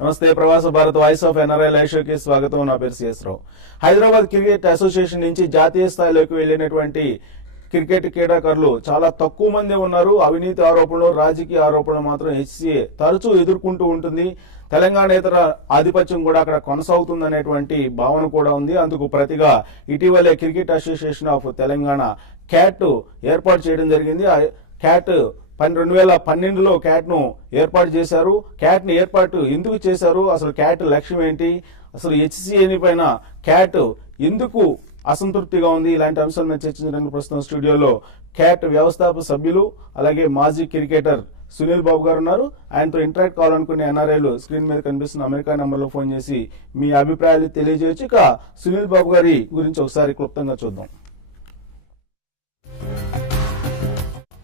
నమస్తే. ప్రవాస Bharat voice of NRI live షోకి స్వాగతం. నా పేరు సిఎస్ రావు. హైదరాబాద్ క్రికెట్ అసోసియేషన్ నుంచి జాతీయ స్థాయిలోకి వెళ్లినటువంటి క్రికెట్ క్రీడాకారులు చాలా తక్కువ మంది ఉన్నారు. అవినీతి ఆరోపణలు, రాజకీయ ఆరోపణలు మాత్రం హెచ్సిఏ తరచూ ఎదుర్కొంటూ ఉంటుంది. తెలంగాణేతర ఆధిపత్యం కూడా అక్కడ కొనసాగుతుందనేటువంటి భావన కూడా ఉంది. అందుకు ప్రతిగా ఇటీవలే cricket association of Telangana cat ఏర్పాటు చేయడం జరిగింది. క్యాట్ 2012లో క్యాట్ ను ఏర్పాటు చేశారు. క్యాట్ ని ఏర్పాటు ఎందుకు చేశారు, అసలు క్యాట్ లక్ష్యం ఏంటి, అసలు హెచ్సిఏ పైన క్యాట్ ఎందుకు అసంతృప్తిగా ఉంది, ఇలాంటి అంశాలు మేము చర్చించడానికి ప్రస్తుతం స్టూడియోలో క్యాట్ వ్యవస్థాపక సభ్యులు అలాగే మాజీ క్రికెటర్ సునీల్ బాబు గారు ఉన్నారు. ఆయనతో ఇంటరాక్ట్ కావాలనుకునే ఎన్ఆర్ఐలు స్క్రీన్ మీద కనిపిస్తున్న అమెరికా నెంబర్లో ఫోన్ చేసి మీ అభిప్రాయాలు తెలియజేయచ్చు. ఇక సునీల్ బాబు గారి గురించి ఒకసారి క్లుప్తంగా చూద్దాం.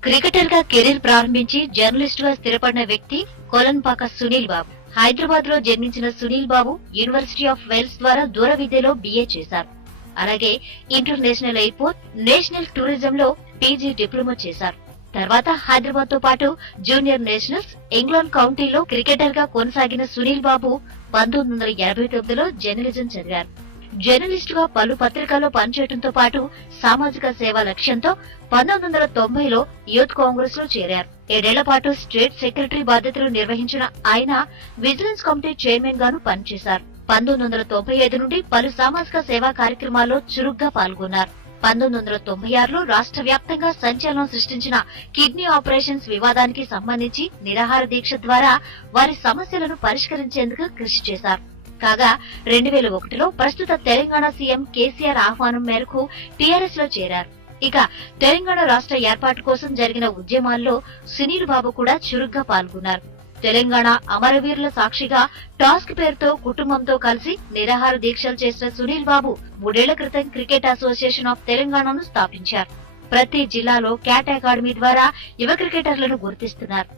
క్రికెటర్ గా కెరీర్ ప్రారంభించి జర్నలిస్ట్ గా స్థిరపడిన వ్యక్తి కొలన్పాక సునీల్ బాబు. హైదరాబాద్ లో జన్మించిన సునీల్ బాబు యూనివర్సిటీ ఆఫ్ వేల్స్ ద్వారా దూర విద్యలో BA చేశారు. అలాగే ఇంటర్నేషనల్ ఎయిర్పోర్ట్, నేషనల్ టూరిజం లో PG డిప్లొమా చేశారు. తర్వాత హైదరాబాద్ తో పాటు జూనియర్ నేషనల్స్, ఇంగ్లాండ్ కౌంటీలో క్రికెటర్ గా కొనసాగిన సునీల్ బాబు 1989లో జర్నలిజం చదివారు. జర్నలిస్ట్ గా పలు పత్రికల్లో పనిచేయడంతో పాటు సామాజిక సేవ లక్ష్యంతో 1990లో యూత్ కాంగ్రెస్ లో చేరారు. 7 ఏళ్ల పాటు స్టేట్ సెక్రటరీ బాధ్యతలు నిర్వహించిన ఆయన విజిలెన్స్ కమిటీ చైర్మన్ గాను పనిచేశారు. 1995 నుండి పలు సామాజిక సేవా కార్యక్రమాల్లో చురుగ్గా పాల్గొన్నారు. 1996లో రాష్ట్ర వ్యాప్తంగా సంచలనం సృష్టించిన కిడ్నీ ఆపరేషన్స్ వివాదానికి సంబంధించి నిరాహార దీక్ష ద్వారా వారి సమస్యలను పరిష్కరించేందుకు కృషి చేశారు. కాగా 2001లో ప్రస్తుత తెలంగాణ సీఎం కేసీఆర్ ఆహ్వానం మేరకు టీఆర్ఎస్ లో చేరారు. ఇక తెలంగాణ రాష్ట్ర ఏర్పాటు కోసం జరిగిన ఉద్యమాల్లో సునీల్ బాబు కూడా చురుగ్గా పాల్గొన్నారు. తెలంగాణ అమరవీరుల సాక్షిగా టాస్క్ పేరుతో కుటుంబంతో కలిసి నిరాహార దీక్షలు చేసిన సునీల్ బాబు 3 ఏళ్ల క్రితం క్రికెట్ అసోసియేషన్ ఆఫ్ తెలంగాణను స్థాపించారు. ప్రతి జిల్లాలో క్యాట్ అకాడమీ ద్వారా యువ క్రికెటర్లను గుర్తిస్తున్నారు.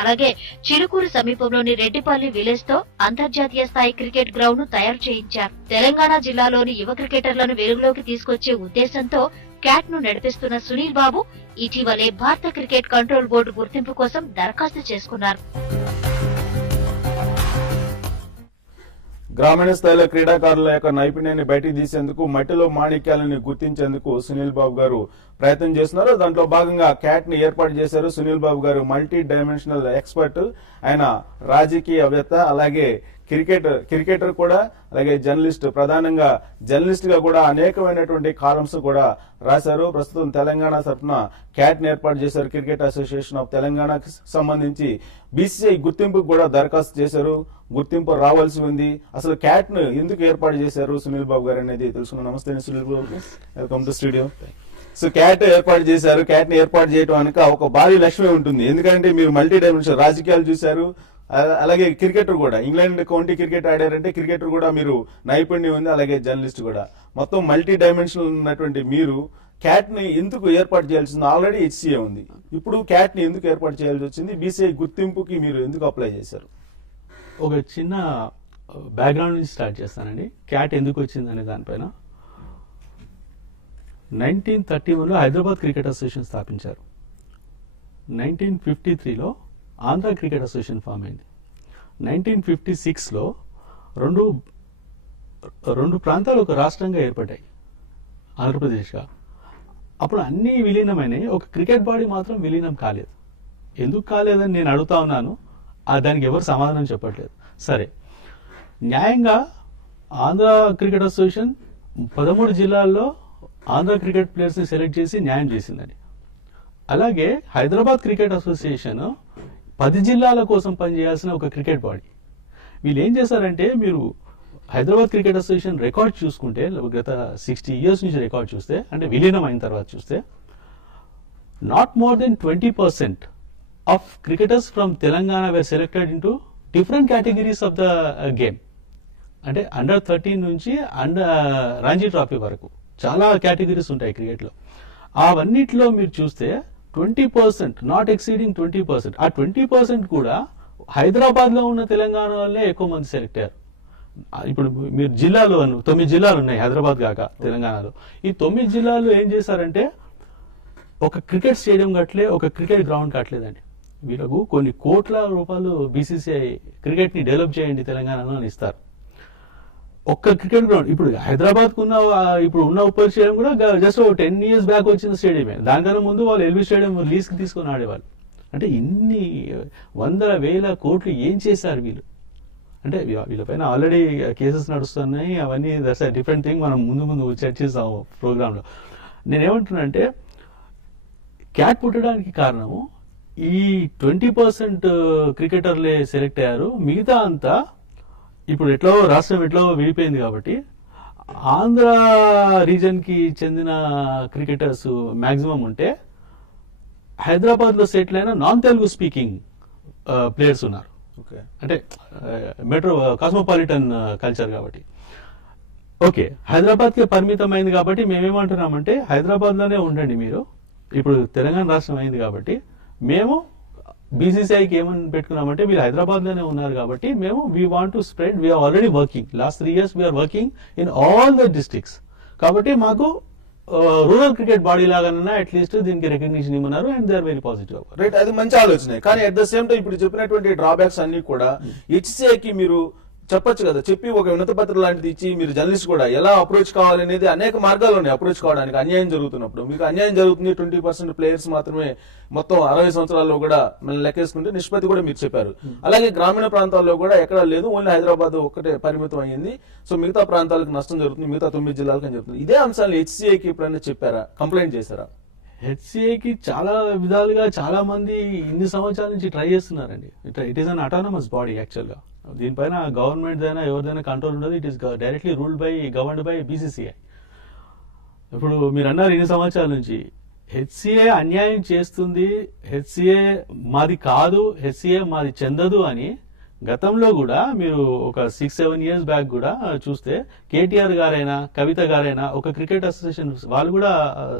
అలాగే చిలుకూరు సమీపంలోని రెడ్డిపల్లి విలేజ్ తో అంతర్జాతీయ స్థాయి క్రికెట్ గ్రౌండ్ ను తయారు చేయించారు. తెలంగాణ జిల్లాలోని యువ క్రికెటర్లను వెలుగులోకి తీసుకొచ్చే ఉద్దేశంతో క్యాట్ ను నడిపిస్తున్న సునీల్ బాబు ఇటీవలే భారత క్రికెట్ కంట్రోల్ బోర్డు గుర్తింపు కోసం దరఖాస్తు చేసుకున్నారు. గ్రామీణ స్థాయిలో క్రీడాకారుల యొక్క నైపుణ్యాన్ని బయటికి తీసేందుకు, మట్టిలో మాణిక్యాలను గుర్తించేందుకు సునీల్ బాబు గారు ప్రయత్నం చేస్తున్నారు. దాంట్లో భాగంగా క్యాట్ ని ఏర్పాటు చేశారు. సునీల్ బాబు గారు మల్టీ డైమెన్షనల్ ఎక్స్పర్ట్. ఆయన రాజకీయవేత్త, అలాగే క్రికెటర్ కూడా, అలాగే జర్నలిస్ట్. ప్రధానంగా జర్నలిస్ట్ గా కూడా అనేకమైనటువంటి కాలమ్స్ కూడా రాశారు. ప్రస్తుతం తెలంగాణ తరఫున క్యాట్ ని ఏర్పాటు చేశారు. క్రికెట్ అసోసియేషన్ ఆఫ్ తెలంగాణకు సంబంధించి BCCI గుర్తింపుకు కూడా దరఖాస్తు చేశారు. గుర్తింపు రావాల్సి ఉంది. అసలు క్యాట్ ను ఎందుకు ఏర్పాటు చేశారు సునీల్ బాబు గారు అనేది తెలుసుకున్నాం. నమస్తే Sunil Babu, welcome to studio. So CAT ఏర్పాటు చేశారు. క్యాట్ ని ఏర్పాటు చేయడం అనక ఒక భారీ లక్ష్యమే ఉంటుంది. ఎందుకంటే మీరు మల్టీ డైమెన్షన్ రాజకీయాలు చూశారు, అలాగే క్రికెటర్ కూడా, ఇంగ్లాండ్ కౌంటీ క్రికెట్ ఆడారంటే క్రికెటర్ కూడా మీరు నైపుణ్యం ఉంది, అలాగే జర్నలిస్ట్ కూడా. మొత్తం మల్టీ డైమెన్షనల్ ఉన్నటువంటి మీరు క్యాట్ ని ఎందుకు ఏర్పాటు చేయాల్సింది? ఆల్రెడీ HCA ఉంది, ఇప్పుడు క్యాట్ ని ఎందుకు ఏర్పాటు చేయాల్సి వచ్చింది? BCCI గుర్తింపుకి మీరు ఎందుకు అప్లై చేశారు? ఒక చిన్న బ్యాక్గ్రౌండ్ నుంచి స్టార్ట్ చేస్తానండి. క్యాట్ ఎందుకు వచ్చింది అనే దానిపైన 1931లో హైదరాబాద్ క్రికెట్ అసోసియేషన్ స్థాపించారు. 1953లో ఆంధ్ర క్రికెట్ అసోసియేషన్ ఫామ్ అయింది. 1956లో రెండు ప్రాంతాలు ఒక రాష్ట్రంగా ఏర్పడ్డాయి, ఆంధ్రప్రదేశ్గా. అప్పుడు అన్ని విలీనమైనాయి, ఒక క్రికెట్ బాడీ మాత్రం విలీనం కాలేదు. ఎందుకు కాలేదని నేను అడుగుతా ఉన్నాను, దానికి ఎవరు సమాధానం చెప్పట్లేదు. సరే, న్యాయంగా ఆంధ్ర క్రికెట్ అసోసియేషన్ 13 జిల్లాల్లో ఆంధ్ర క్రికెట్ ప్లేయర్స్ ని సెలెక్ట్ చేసి న్యాయం చేసిందని. అలాగే హైదరాబాద్ క్రికెట్ అసోసియేషన్ 10 జిల్లాల కోసం పనిచేయాల్సిన ఒక క్రికెట్ బాడీ. వీళ్ళు ఏం చేశారంటే, మీరు హైదరాబాద్ క్రికెట్ అసోసియేషన్ రికార్డ్ చూసుకుంటే, గత 60 ఇయర్స్ నుంచి రికార్డ్ చూస్తే, అంటే విలీనం అయిన తర్వాత చూస్తే, not more than 20% of cricketers from Telangana were selected into different categories of the game. అంటే under 13 నుంచి రంజీ ట్రోఫీ వరకు చాలా కేటగిరీస్ ఉంటాయి క్రికెట్లో. అవన్నిట్లో మీరు చూస్తే 20%, నాట్ ఎక్సీడింగ్ 20%. ఆ 20% కూడా హైదరాబాద్ లో ఉన్న తెలంగాణ వాళ్ళే ఎక్కువ మంది సెలెక్ట్ అయ్యారు. ఇప్పుడు మీరు జిల్లాలో 9 జిల్లాలు ఉన్నాయి హైదరాబాద్ కాక తెలంగాణలో. ఈ 9 జిల్లాల్లో ఏం చేశారంటే, ఒక క్రికెట్ స్టేడియం కట్టలే, ఒక క్రికెట్ గ్రౌండ్ కట్టలేదండి. వీళ్ళకు కొన్ని కోట్ల రూపాయలు బీసీసీఐ క్రికెట్ ని డెవలప్ చేయండి తెలంగాణలో అని ఇస్తారు. ఒక్క క్రికెట్ గ్రౌండ్ ఇప్పుడు హైదరాబాద్ కు ఉన్న ఇప్పుడు ఉన్న ఉప్పల్ స్టేడియం కూడా జస్ట్ 10 years బ్యాక్ వచ్చిన స్టేడియమే. దానికన్నా ముందు వాళ్ళు ఎల్బీ స్టేడియం లీజ్ కి తీసుకొని ఆడేవాళ్ళు. అంటే ఇన్ని వందల వేల కోట్లు ఏం చేశారు వీళ్ళు? అంటే వీళ్ళపైన ఆల్రెడీ కేసెస్ నడుస్తున్నాయి. అవన్నీ దట్స్ డిఫరెంట్ థింగ్, మనం ముందు ముందు చర్చిస్తాము ప్రోగ్రామ్ లో. నేనేమంటున్నా క్యాట్ పుట్టడానికి కారణము ఈ 20% క్రికెటర్లే సెలెక్ట్ అయ్యారు. మిగతా అంతా ఇప్పుడు ఎట్లో రాష్ట్రం ఎట్లో విడిపోయింది కాబట్టి ఆంధ్ర రీజన్ కి చెందిన క్రికెటర్స్ మాక్సిమం ఉంటే హైదరాబాద్ లో సెటిల్ అయిన నాన్ తెలుగు స్పీకింగ్ ప్లేయర్స్ ఉన్నారు. అంటే మెట్రో కాస్మోపాలిటన్ కల్చర్ కాబట్టి ఓకే హైదరాబాద్ కి పరిమితమైంది కాబట్టి మేమేమంటున్నామంటే హైదరాబాద్ లోనే ఉండండి మీరు. ఇప్పుడు తెలంగాణ రాష్ట్రం అయింది కాబట్టి మేము బీసీసీఐకి ఏమని పెట్టుకున్నామంటే వీళ్ళు హైదరాబాద్ లోనే ఉన్నారు కాబట్టి మేము we want to spread, we are already working last 3 years we are working in all the districts. కాబట్టి మాకు రూరల్ క్రికెట్ బాడీ లాగానన్నా అట్లీస్ట్ దీనికి రికగ్నిషన్ ఇవ్వన్నారు and they are very positive. Right, అది మంచి ఆలోచనే. కానీ అట్ ద సేమ్ టైం ఇప్పుడు చెప్పినటువంటి డ్రాబ్యాక్స్ అన్ని కూడా హెచ్సిఐకి మీరు చెప్పొచ్చు కదా, చెప్పి ఒక ఉన్నత పత్రం లాంటిది ఇచ్చి మీరు జర్నలిస్ట్ కూడా ఎలా అప్రోచ్ కావాలనేది అనేక మార్గాలు ఉన్నాయి అప్రోచ్ కావడానికి. అన్యాయం జరుగుతున్నప్పుడు మీకు అన్యాయం జరుగుతుంది, 20% ప్లేయర్స్ మాత్రమే మొత్తం 60 సంవత్సరాల్లో కూడా మనం లెక్కేసుకుంటే నిష్పత్తి కూడా మీరు చెప్పారు. అలాగే గ్రామీణ ప్రాంతాల్లో కూడా ఎక్కడా లేదు, ఓన్లీ హైదరాబాద్ ఒక్కటే పరిమితం అయ్యింది. సో మిగతా ప్రాంతాలకు నష్టం జరుగుతుంది, మిగతా 9 జిల్లాలకు అని చెప్తుంది. ఇదే అంశాన్ని హెచ్సిఐకి ఎప్పుడైనా చెప్పారా, కంప్లైంట్ చేశారా? హెచ్సిఐకి చాలా విధాలుగా చాలా మంది ఇన్ని సంవత్సరాల నుంచి ట్రై చేస్తున్నారండి. It is an autonomous body actual గా. దీనిపైన గవర్నమెంట్ అయినా ఎవరిదైనా కంట్రోల్ ఉండదు. It is directly governed by BCCI. ఇప్పుడు మీరు అన్నారు ఇన్ని సంవత్సరాల నుంచి హెచ్సిఏ అన్యాయం చేస్తుంది, హెచ్సిఏ మాది కాదు, హెచ్సిఏ మాది చెందదు అని గతంలో కూడా మీరు ఒక 6-7 years బ్యాక్ కూడా చూస్తే కేటీఆర్ గారైనా కవిత గారైనా ఒక క్రికెట్ అసోసియేషన్ వాళ్ళు కూడా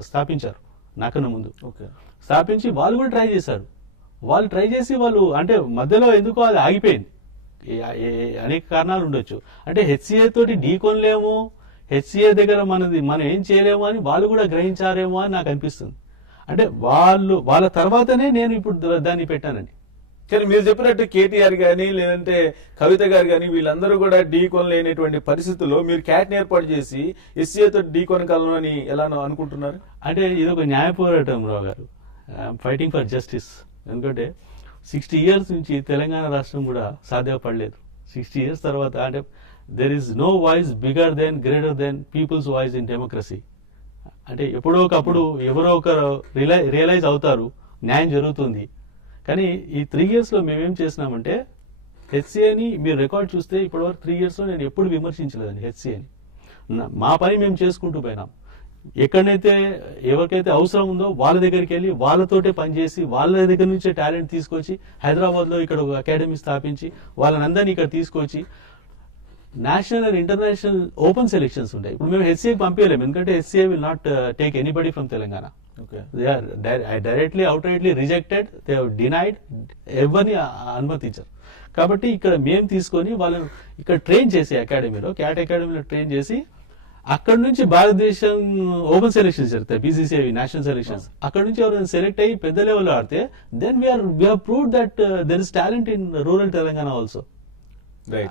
స్థాపించారు నాకన్నా ముందు. స్థాపించి వాళ్ళు కూడా ట్రై చేశారు. వాళ్ళు ట్రై చేసి వాళ్ళు అంటే మధ్యలో ఎందుకో అది ఆగిపోయింది. అనేక కారణాలు ఉండొచ్చు. అంటే హెచ్సిఏ తోటి ఢీకొనలేము, హెచ్సిఏ దగ్గర మనం ఏం చేయలేము అని వాళ్ళు కూడా గ్రహించారేమో అని నాకు అనిపిస్తుంది. అంటే వాళ్ళ తర్వాతనే నేను ఇప్పుడు దాన్ని పెట్టానండి. కానీ మీరు చెప్పినట్టు కేటీఆర్ గానీ లేదంటే కవిత గారు గానీ వీళ్ళందరూ కూడా ఢీకొనలేనటువంటి పరిస్థితుల్లో మీరు క్యాట్ ఏర్పాటు చేసి ఎస్సీఏతో ఢీకొనగలను అని ఎలా అనుకుంటున్నారు? అంటే ఇది ఒక న్యాయ పోరాటం రావు గారు, ఫైటింగ్ ఫర్ జస్టిస్. ఎందుకంటే 60 years నుంచి తెలంగాణ రాష్ట్రం కూడా సాధ్యపడలేదు. 60 years తర్వాత అంటే there is no voice bigger than greater than people's voice in democracy. అంటే ఎప్పుడో ఒకప్పుడు ఎవరో ఒకరు రియలైజ్ అవుతారు, న్యాయం జరుగుతుంది. కానీ ఈ 3 years లో మేమేం చేసినామంటే హెచ్సిఏని మీరు రికార్డ్ చూస్తే ఇప్పటివరకు 3 years లో నేను ఎప్పుడు విమర్శించలేదండి హెచ్సిఏని. మా పని మేము చేసుకుంటూ పోయినాం. ఎక్కడైతే ఎవరికైతే అవసరం ఉందో వాళ్ళ దగ్గరికి వెళ్ళి వాళ్ళతోటే పనిచేసి వాళ్ళ దగ్గర నుంచే టాలెంట్ తీసుకొచ్చి హైదరాబాద్ లో ఇక్కడ ఒక అకాడమీ స్థాపించి వాళ్ళనందరినీ ఇక్కడ తీసుకొచ్చి national and international open selections ఉంటాయి. ఇప్పుడు మేము హెచ్సిఏకి పంపించలేము, ఎందుకంటే HCA will not take anybody from Telangana. They are directly outrightly rejected, they have denied, ఎవరిని అనుమతించారు. కాబట్టి ఇక్కడ మేము తీసుకొని వాళ్ళని ఇక్కడ ట్రైన్ చేసి అకాడమీలో క్యాట్ అకాడమీలో ట్రైన్ చేసి అక్కడ నుంచి భారతదేశం ఓపెన్ సెలెక్షన్స్ జరుగుతాయి, బీసీసీఐ నేషనల్ సెలెక్షన్స్. అక్కడ నుంచి ఎవరైనా సెలెక్ట్ అయ్యి పెద్ద లెవెల్లో ఆడితే then we have proved that there is talent in rural Telangana also.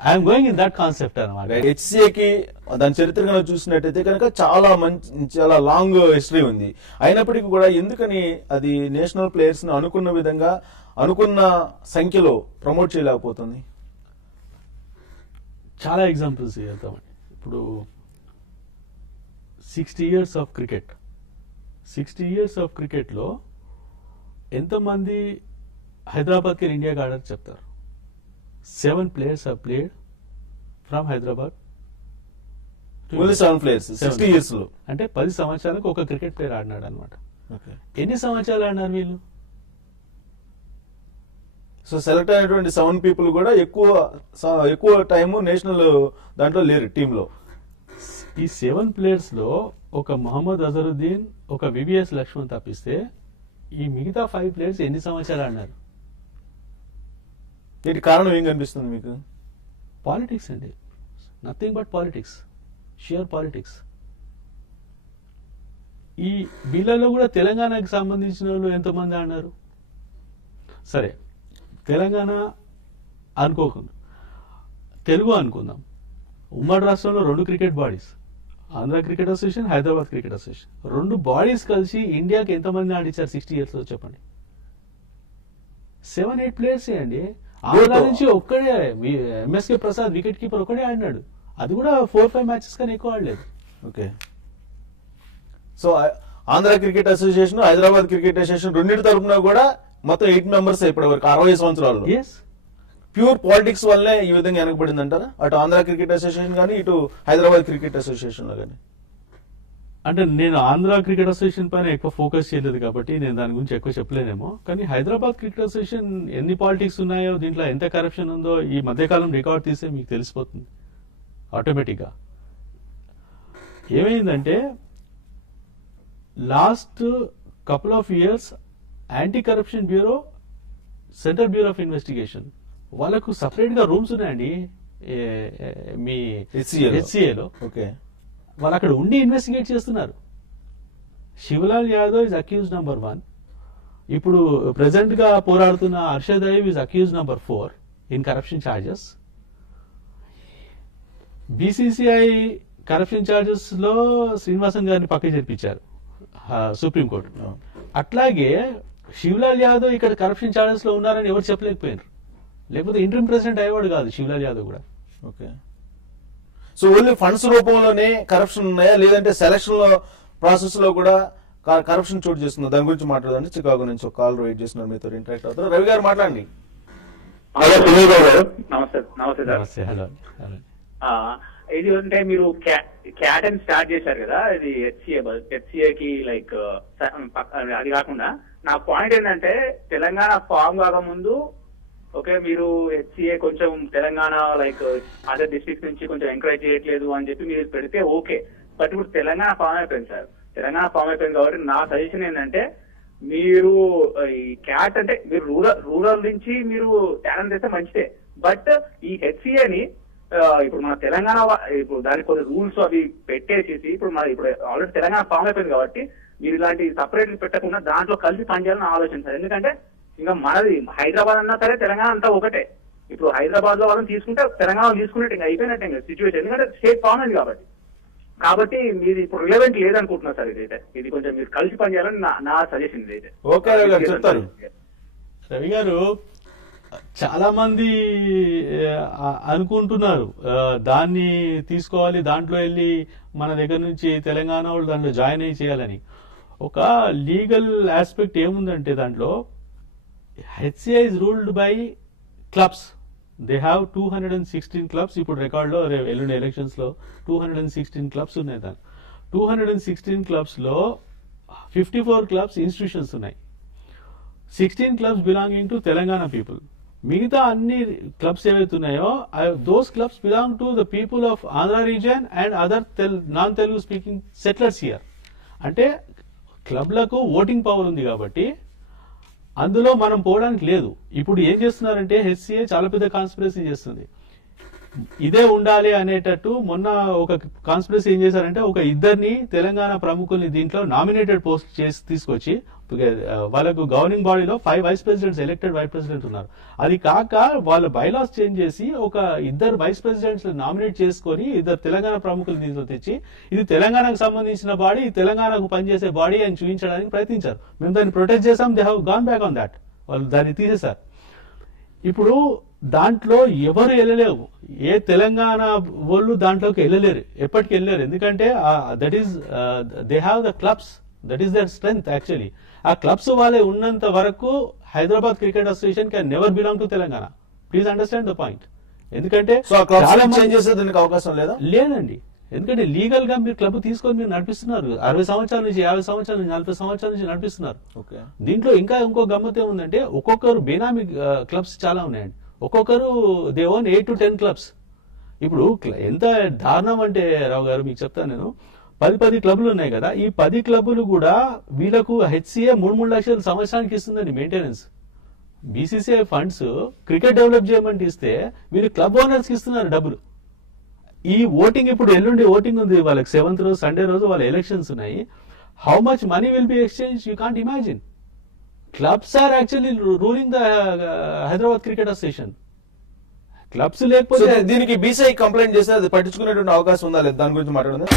I'm going in that concept అన్నమాట. హెచ్సిఏకి దాని చరిత్ర కనుక చూసినట్టయితే కనుక చాలా లాంగ్ హిస్టరీ ఉంది. అయినప్పటికీ కూడా ఎందుకని అది నేషనల్ ప్లేయర్స్ ను అనుకున్న విధంగా అనుకున్న సంఖ్యలో ప్రమోట్ చేయలేకపోతుంది? చాలా ఎగ్జాంపుల్స్ చెప్తామండి. ఇప్పుడు 60 years of cricket, 60 years of cricket లో ఎంతమంది హైదరాబాద్కి ఇండియాకి ఆడారు చెప్తారు? 7 players have played from Hyderabad. Only 7 players 60 years లో. అంటే 10 సంవత్సరాలకు ఒక క్రికెట్ ప్లేయర్ ఆడినాడు అనమాట. ఎన్ని సంవత్సరాలు ఆడినారు వీళ్ళు? సో సెలెక్ట్ అయినటువంటి 7 people కూడా ఎక్కువ టైం నేషనల్ దాంట్లో లేరు టీమ్ లో. ఈ 7 players లో ఒక మొహమ్మద్ అజరుద్దీన్, ఒక వివిఎస్ లక్ష్మణ్ తప్పిస్తే ఈ మిగతా 5 players ఎన్ని సంవత్సరాలు ఆడినారు? దీనికి కారణం ఏం కనిపిస్తుంది మీకు? పాలిటిక్స్ అండి, nothing but politics, shear politics. ఈ వీళ్ళలో కూడా తెలంగాణకు సంబంధించిన వాళ్ళు ఎంతమంది ఆడినారు? సరే, తెలంగాణ అనుకోకుండా తెలుగు అనుకుందాం. ఉమ్మడి రాష్ట్రంలో 2 cricket bodies, Andhra cricket association, Hyderabad cricket association, 2 bodies కలిసి ఇండియాకి ఎంతమంది ఆడించారు 60 years లో చెప్పండి? 7-8 ప్లేయర్స్ అండి. ఆంధ్ర నుంచి ఒక్కడే ఎంఎస్కే ప్రసాద్ వికెట్ కీపర్ ఒక్కడే ఆడినాడు. అది కూడా 4-5 మ్యాచెస్ కన్నా ఎక్కువ ఆడలేదు. Okay. So Andhra cricket association, Hyderabad cricket association రెండింటి తరఫున కూడా మొత్తం 8 members ఇప్పటి వరకు 60 సంవత్సరాలు. ప్యూర్ పాలిటిక్స్ వల్లే ఈ విధంగా వెనకబడింది అంటారా? అటు ఆంధ్ర క్రికెట్ అసోసియేషన్ కానీ, ఇటు హైదరాబాద్ క్రికెట్ అసోసియేషన్ లో కానీ. అంటే నేను ఆంధ్ర క్రికెట్ అసోసియేషన్ పైన ఎక్కువ ఫోకస్ చేయలేదు కాబట్టి నేను దాని గురించి ఎక్కువ చెప్పలేనేమో. కానీ హైదరాబాద్ క్రికెట్ అసోసియేషన్ ఎన్ని పాలిటిక్స్ ఉన్నాయో, దీంట్లో ఎంత కరప్షన్ ఉందో ఈ మధ్యకాలం రికార్డ్ తీస్తే మీకు తెలిసిపోతుంది ఆటోమేటిక్గా. ఏమైందంటే last couple of years anti corruption bureau, central bureau of investigation వాళ్ళకు సపరేట్ గా రూమ్స్ ఉన్నాయండి మీ హెచ్సిఏలో. ఓకే. వాళ్ళు అక్కడ ఉండి ఇన్వెస్టిగేట్ చేస్తున్నారు. Shivlal Yadav is accused number 1. ఇప్పుడు ప్రెసెంట్ గా పోరాడుతున్న Harshad Ayub is accused number 4 in corruption charges. BCCI corruption charges లో శ్రీనివాసన్ గారిని పక్కకి చేర్పించారు సుప్రీంకోర్టు. అట్లాగే శివలాల్ యాదవ్ ఇక్కడ కరప్షన్ చార్జెస్ లో ఉన్నారని ఎవరు చెప్పలేకపోయారు. లేకపోతే ఇంటరిమ్ ప్రెసిడెంట్ అయ్యేవాడు కాదు శివలాల్ యాదవ్ కూడా. ఓకే. సో ఓన్లీ ఫండ్స్ రూపంలోనే కరప్షన్ ఉన్నాయా, లేదంటే సెలక్షన్ లో ప్రాసెస్ లో కూడా కరప్షన్ చోటు చేస్తుందా? దాని గురించి మాట్లాడండి. చికాగో నుంచి ఒక కాల్ వెయిట్ చేస్తున్నారు, మీతో ఇంటరాక్ట్ అవుతారు. రవి గారు మాట్లాడండి. హలో సునీల్ బాబు గారు, నమస్తే. నమస్తే. హలో. ఇది అంటే మీరు క్యాట్ అని స్టార్ట్ చేశారు కదా, ఇది హెచ్సిఏకి లైక్ అది కాకుండా నా పాయింట్ ఏంటంటే తెలంగాణ ఫామ్ కాకముందు ఓకే మీరు హెచ్సిఏ కొంచెం తెలంగాణ లైక్ అదర్ డిస్ట్రిక్ట్స్ నుంచి కొంచెం ఎంకరేజ్ చేయట్లేదు అని చెప్పి మీరు పెడితే ఓకే. బట్ ఇప్పుడు తెలంగాణ ఫామ్ అయిపోయింది సార్. తెలంగాణ ఫామ్ అయిపోయింది కాబట్టి నా సజెషన్ ఏంటంటే మీరు ఈ క్యాట్ అంటే మీరు రూరల్ నుంచి మీరు టాలెంట్ చేస్తే మంచిదే. బట్ ఈ హెచ్సిఏని ఇప్పుడు మన తెలంగాణ ఇప్పుడు దానికి కొన్ని రూల్స్ అవి పెట్టేసేసి ఇప్పుడు ఆల్రెడీ తెలంగాణ ఫామ్ అయిపోయింది కాబట్టి మీరు ఇలాంటి సపరేట్ పెట్టకుండా దాంట్లో కలిసి పనిచేయాలని ఆలోచన సార్. ఎందుకంటే ఇంకా మనది హైదరాబాద్ అన్నా సరే తెలంగాణ అంతా ఒకటే. ఇప్పుడు హైదరాబాద్ లో వాళ్ళని తీసుకుంటే తెలంగాణ తీసుకున్నట్టు ఇంకా అయిపోయినట్టు ఇంకా సిచ్యువేషన్. ఎందుకంటే స్టేట్ ఫామ్ అయింది కాబట్టి మీది ఇప్పుడు రిలవెంట్ లేదనుకుంటున్నా సార్. ఇదైతే ఇది కొంచెం మీరు కలిసి పనిచేయాలని నా సజెషన్. ఇదైతే ఓకే రవి గారు చెప్తారు. రవి గారు చాలా మంది అనుకుంటున్నారు దాన్ని తీసుకోవాలి, దాంట్లో వెళ్ళి మన దగ్గర నుంచి తెలంగాణ వాళ్ళు దాంట్లో జాయిన్ అయ్యి చేయాలని. ఒక లీగల్ ఆస్పెక్ట్ ఏముందంటే దాంట్లో HCA is ruled by clubs. They have 216 clubs. ఇప్పుడు రికార్డ్ లో ఎల్లుండి ఎలక్షన్స్ లో 216 క్లబ్స్ ఉన్నాయి. దాని 216 క్లబ్స్ లో 54 క్లబ్స్ ఇన్స్టిట్యూషన్స్ ఉన్నాయి. 16 clubs belonging to Telangana people. మిగతా అన్ని క్లబ్స్ ఏవైతే ఉన్నాయో those clubs belong to the people of Andhra region and other non Telugu speaking settlers here. అంటే క్లబ్లకు ఓటింగ్ పవర్ ఉంది కాబట్టి అందులో మనం పోవడానికి లేదు. ఇప్పుడు ఏం చేస్తున్నారంటే హెచ్సిఏ చాలా పెద్ద కాన్స్పిరసీ చేస్తుంది. ఇదే ఉండాలి అనేటట్టు మొన్న ఒక కాన్స్పిరసీ ఏం చేశారంటే ఒక 2 తెలంగాణ ప్రముఖుల్ని దీంట్లో నామినేటెడ్ పోస్ట్ చేసి తీసుకొచ్చి వాళ్ళకు గవర్నింగ్ బాడీలో 5 vice presidents, elected vice president ఉన్నారు. అది కాక వాళ్ళ బైలాస్ చేంజ్ చేసి ఒక 2 వైస్ ప్రెసిడెంట్స్ నామినేట్ చేసుకొని 2 తెలంగాణ ప్రముఖులు దీంట్లో తెచ్చి ఇది తెలంగాణకు సంబంధించిన బాడీ, తెలంగాణకు పనిచేసే బాడీ అని చూపించడానికి ప్రయత్నించారు. మేము దాన్ని ప్రొటెక్ట్ చేసాం. They have gone back on that. వాళ్ళు దాన్ని తీసేశారు. ఇప్పుడు దాంట్లో ఎవరు వెళ్ళలేవు. ఏ తెలంగాణ వాళ్ళు దాంట్లోకి వెళ్ళలేరు, ఎప్పటికి వెళ్ళలేరు. ఎందుకంటే that is they have the clubs, that is their strength. Actually ఆ క్లబ్స్ వాళ్ళే ఉన్నంత వరకు Hyderabad cricket association can never belong to Telangana. Please understand the point. ఎందుకంటే అవకాశం లేదండి. ఎందుకంటే లీగల్ గా మీరు క్లబ్ తీసుకొని మీరు నడిపిస్తున్నారు. 60 సంవత్సరాల నుంచి 50 సంవత్సరాల నుంచి 40 సంవత్సరాల నుంచి నడిపిస్తున్నారు. దీంట్లో ఇంకో గమ్మత్ ఏముందంటే ఒక్కొక్కరు బేనామీ క్లబ్స్ చాలా ఉన్నాయండి. ఒక్కొక్కరు దే ఓన్ 8 to 10 క్లబ్స్. ఇప్పుడు ఎంత దారుణం అంటే రావు గారు మీకు చెప్తాను నేను. 10 క్లబ్లు ఉన్నాయి కదా. ఈ 10 క్లబ్లు కూడా వీళ్ళకు హెచ్సిఏ 3 లక్షలు సంవత్సరానికి ఇస్తుందండి maintenance. BCCI funds cricket develop చేయమంటే ఇస్తే వీళ్ళు క్లబ్ ఓనర్స్ కి ఇస్తున్నారు డబ్బులు. ఈ ఓటింగ్ ఇప్పుడు ఎల్లుండి ఓటింగ్ ఉంది వాళ్ళకి. 7th రోజు సండే రోజు వాళ్ళ ఎలక్షన్స్ ఉన్నాయి. How much money will be exchange you can't imagine. Clubs are actually ruling the Hyderabad cricket association. Clubs లేకపోతే దీనికి బీసీఐ కంప్లైంట్ చేస్తే అది పట్టించుకునేటువంటి అవకాశం ఉందా లేదు, దాని గురించి మాట్లాడుకుందాం.